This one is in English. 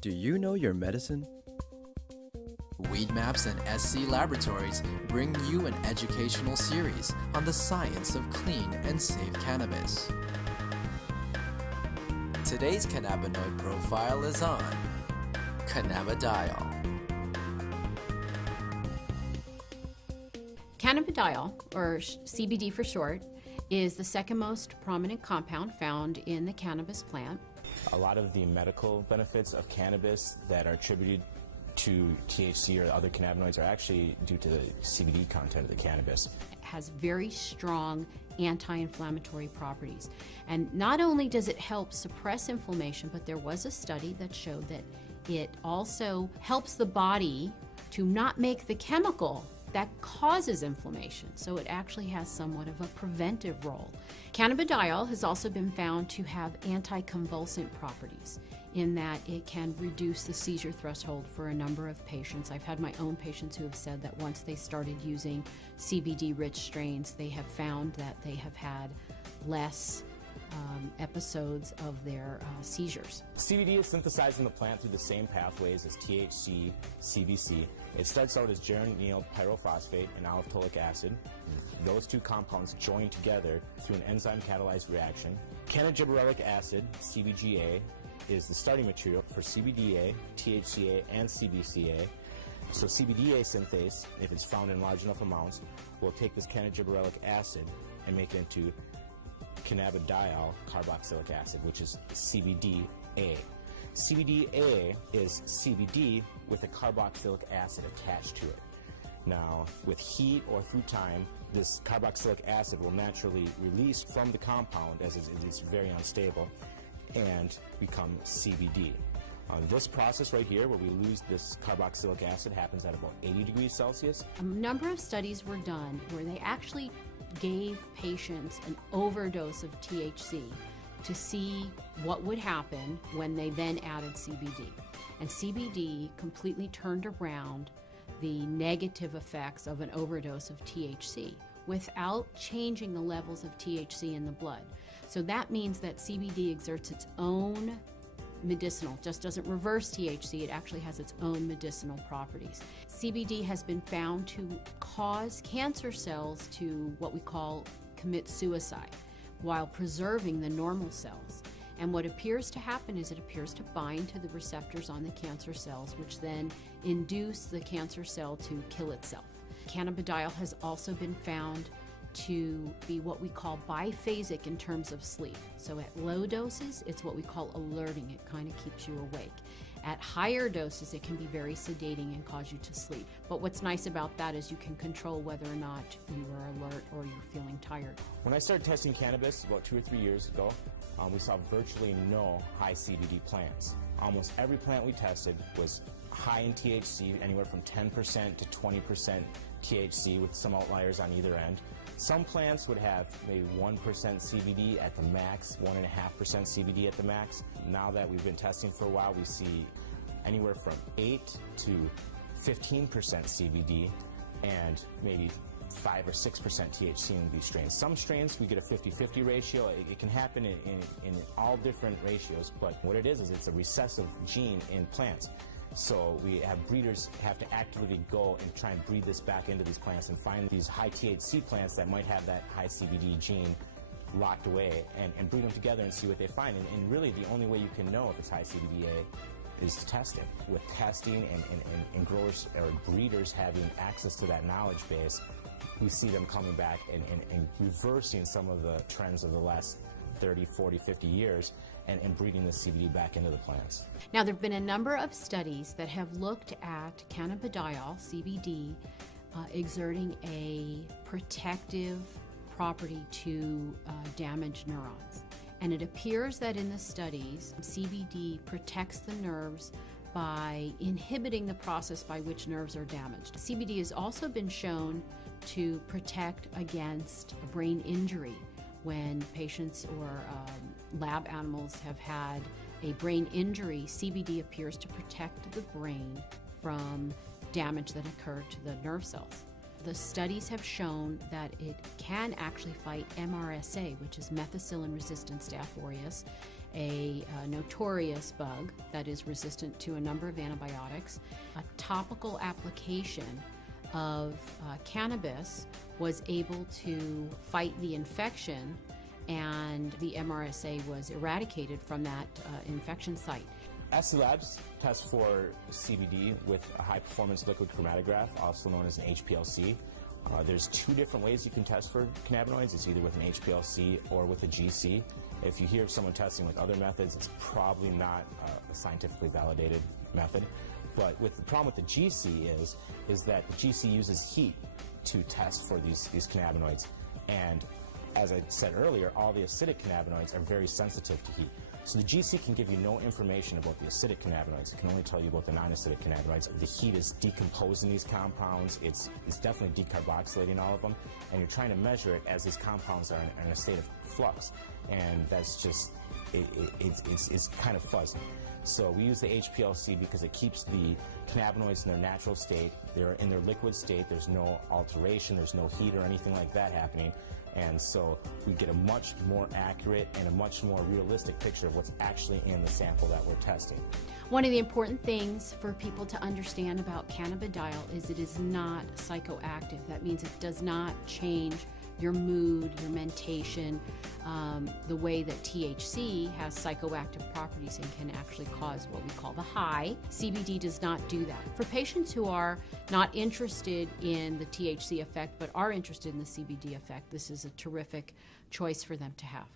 Do you know your medicine? Weed Maps and SC Laboratories bring you an educational series on the science of clean and safe cannabis. Today's cannabinoid profile is on cannabidiol. Cannabidiol, or CBD for short, is the second most prominent compound found in the cannabis plant. A lot of the medical benefits of cannabis that are attributed to THC or other cannabinoids are actually due to the CBD content of the cannabis. It has very strong anti-inflammatory properties. And not only does it help suppress inflammation, but there was a study that showed that it also helps the body to not make the chemical that causes inflammation. So it actually has somewhat of a preventive role. Cannabidiol has also been found to have anticonvulsant properties in that it can reduce the seizure threshold for a number of patients. I've had my own patients who have said that once they started using CBD-rich strains, they have found that they have had less episodes of their seizures. CBD is synthesized in the plant through the same pathways as THC, CBC. It starts out as geranyl pyrophosphate and aliphtolic acid. Those two compounds join together through an enzyme-catalyzed reaction. Cannabidiolic acid, CBGA, is the starting material for CBDA, THCA, and CBCA. So CBDA synthase, if it's found in large enough amounts, will take this cannabidiolic acid and make it into cannabidiol carboxylic acid, which is CBDA. CBDA is CBD with a carboxylic acid attached to it. Now, with heat or through time, this carboxylic acid will naturally release from the compound as it's very unstable and become CBD. This process right here, where we lose this carboxylic acid, happens at about 80 degrees Celsius. A number of studies were done where they actually gave patients an overdose of THC to see what would happen when they then added CBD. And CBD completely turned around the negative effects of an overdose of THC without changing the levels of THC in the blood. So that means that CBD exerts its own medicinal, just doesn't reverse THC, it actually has its own medicinal properties. CBD has been found to cause cancer cells to what we call commit suicide while preserving the normal cells. And what appears to happen is it appears to bind to the receptors on the cancer cells, which then induce the cancer cell to kill itself. Cannabidiol has also been found to be what we call biphasic in terms of sleep. So at low doses, it's what we call alerting. It kind of keeps you awake. At higher doses, it can be very sedating and cause you to sleep. But what's nice about that is you can control whether or not you are alert or you're feeling tired. When I started testing cannabis about 2 or 3 years ago, we saw virtually no high CBD plants. Almost every plant we tested was high in THC, anywhere from 10% to 20% THC, with some outliers on either end. Some plants would have maybe 1% CBD at the max, 1.5% CBD at the max. Now that we've been testing for a while, we see anywhere from 8 to 15% CBD and maybe 5 or 6% THC in these strains. Some strains, we get a 50-50 ratio. It can happen in all different ratios, but what it is it's a recessive gene in plants. So we have breeders have to actively go and try and breed this back into these plants and find these high THC plants that might have that high CBD gene locked away and breed them together and see what they find. And really the only way you can know if it's high CBDA is testing. With testing and growers or breeders having access to that knowledge base, we see them coming back and reversing some of the trends of the last 30, 40, 50 years and breeding the CBD back into the plants. Now, there have been a number of studies that have looked at cannabidiol, CBD, exerting a protective property to damaged neurons. And it appears that in the studies, CBD protects the nerves by inhibiting the process by which nerves are damaged. CBD has also been shown to protect against a brain injury when patients or lab animals have had a brain injury. CBD appears to protect the brain from damage that occurred to the nerve cells. The studies have shown that it can actually fight MRSA, which is methicillin-resistant Staph aureus, a notorious bug that is resistant to a number of antibiotics. A topical application of cannabis was able to fight the infection, and the MRSA was eradicated from that infection site. SC Labs tests for CBD with a high-performance liquid chromatograph, also known as an HPLC. There's two different ways you can test for cannabinoids. It's either with an HPLC or with a GC. If you hear of someone testing with other methods, it's probably not a scientifically validated method. But the problem with the GC is that the GC uses heat to test for these cannabinoids. And as I said earlier, all the acidic cannabinoids are very sensitive to heat. So the GC can give you no information about the acidic cannabinoids. It can only tell you about the non-acidic cannabinoids. The heat is decomposing these compounds. It's definitely decarboxylating all of them. And you're trying to measure it as these compounds are in a state of flux. And that's just, it's kind of fuzzy. So we use the HPLC because it keeps the cannabinoids in their natural state. They're in their liquid state. There's no alteration. There's no heat or anything like that happening. And so we get a much more accurate and a much more realistic picture of what's actually in the sample that we're testing. One of the important things for people to understand about cannabidiol is it is not psychoactive. That means it does not change your mood, your mentation, the way that THC has psychoactive properties and can actually cause what we call the high. CBD does not do that. For patients who are not interested in the THC effect but are interested in the CBD effect, this is a terrific choice for them to have.